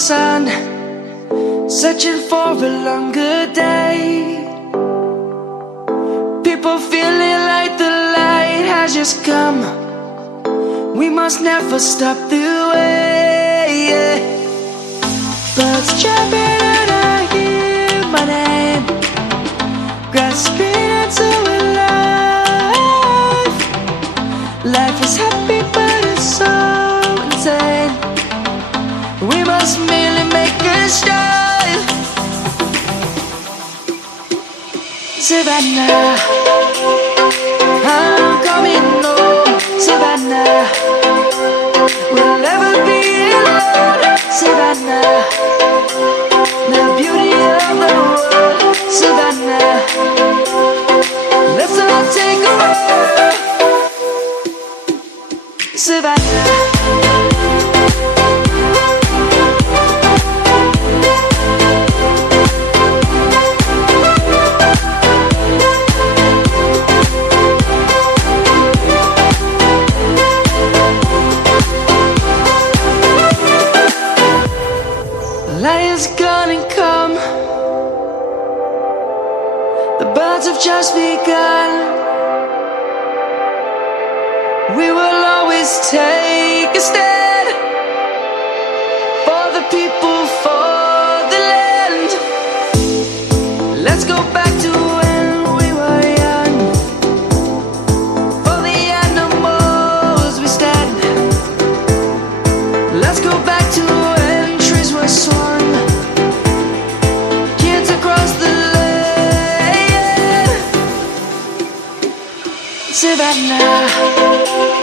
sun, searching for a longer day. People feeling like the light has just come. We must never stop the way. Birds chirping and I hear my name, grasping into a life. Life is happy but it's so insane. We must merely make a start. Savannah, I'm coming home. Savannah, we'll never be alone. Savannah, the beauty of the world. Savannah, let's all take a walk. Savannah. Light is gonna come. The birds have just begun. We will always take a stand for the people, for the land. Let's go back to when we were young. For the animals we stand. Let's go back to when trees were swung. Kids across the land. Savannah.